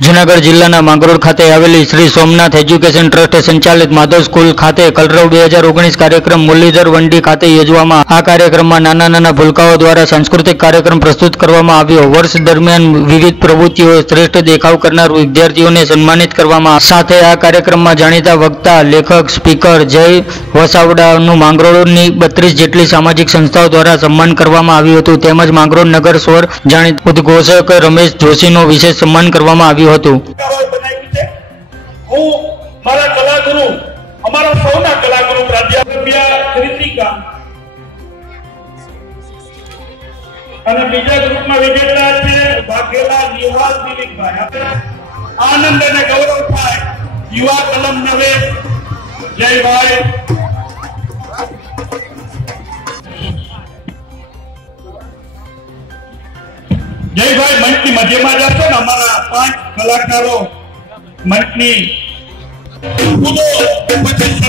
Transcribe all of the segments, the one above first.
જૂનાગઢ જિલ્લાના માંગરોળ ખાતે આવેલી શ્રી સોમનાથ એજ્યુકેશન ટ્રસ્ટ સંચાલિત માધવ સ્કૂલ ખાતે કલરવ બે હજાર ઓગણીસ કાર્યક્રમ મુરલીધર વંડી ખાતે યોજવામાં આ કાર્યક્રમમાં નાના નાના ભૂલકાઓ દ્વારા સાંસ્કૃતિક કાર્યક્રમ પ્રસ્તુત કરવામાં આવ્યો. વર્ષ દરમિયાન વિવિધ પ્રવૃત્તિઓ શ્રેષ્ઠ દેખાવ કરનાર વિદ્યાર્થીઓને સન્માનિત કરવામાં સાથે આ કાર્યક્રમમાં જાણીતા વક્તા, લેખક, સ્પીકર જય વસાવડાનું માંગરોળની બત્રીસ જેટલી સામાજિક સંસ્થાઓ દ્વારા સન્માન કરવામાં આવ્યું હતું. તેમજ માંગરોળ નગર સ્વર જાણીત ઉદ્ઘોષક રમેશ જોશીનું વિશેષ સન્માન કરવામાં આવ્યું હતું. બનાવ્યું છે. હું મારા કલાગુરુ, અમારા સૌના કલાગુરુ પ્રાધ્યાપક અને બીજા ગ્રુપમાં વિજેતા છે વાઘેલા નિહાલ દિલીપભાઈ. આનંદ અને ગૌરવ થાય. યુવા કલમ નવે. જયભાઈ જયભાઈ મંચની મધ્યમાં જશો ને અમારા પાંચ કલાકારો મંચની કૂદો, પછી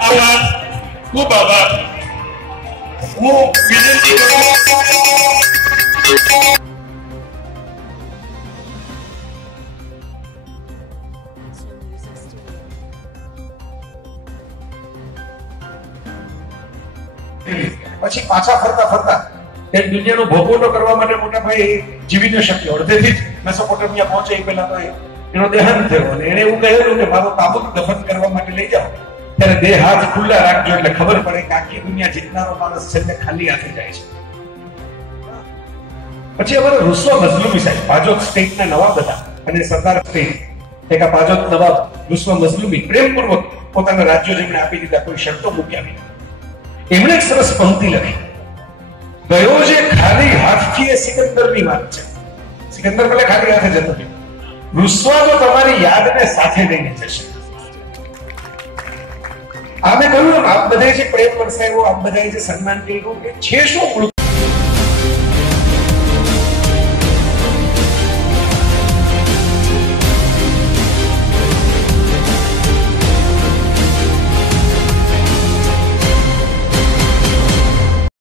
આભાર. ખૂબ આભાર. હું વિનંતી પછી પાછા ફરતા ફરતા એ દુનિયાનો ભોગવટો કરવા માટે મોટા ભાઈ જીવી ન શક્યો. અડધેથી જ મેસોપોટેમિયા પહોંચે એ પહેલા તો એનો દેહાંત થયો. અને એને એવું કહેલું કે મારો તાબુત દફન કરવા માટે લઈ જાઓ. ત્યારે બે હાથ ખુલ્લા રાખજો એટલે ખબર પડે કે આખી દુનિયા જીતનારો માણસ છે ને ખાલી હાથે જાય છે. પછી અમારો રૂસો મઝલુમી સાહેબ ભાજપ સ્ટેટના નવાબ હતા. અને સરદાર સ્ટેટ એક આ ભાજપ નવાબ રૂસ્વા મઝલુમી પ્રેમપૂર્વક પોતાના રાજ્યો જેમણે આપી દીધા કોઈ શરતો મૂક્યા નહીં એમણે એક સરસ પંક્તિ લખી. ગયો જે ખાલી હાથથી એ સિકંદરની વાત છે. સિકંદર ભલે ખાલી હાથે જતો રૂસવા તો તમારી યાદને સાથે લઈને જશે. આ મેં કહ્યું આપ બધાએ જે પ્રેમ વરસાવ્યો આપ બધાએ જે સન્માન કર્યું એ છે શું?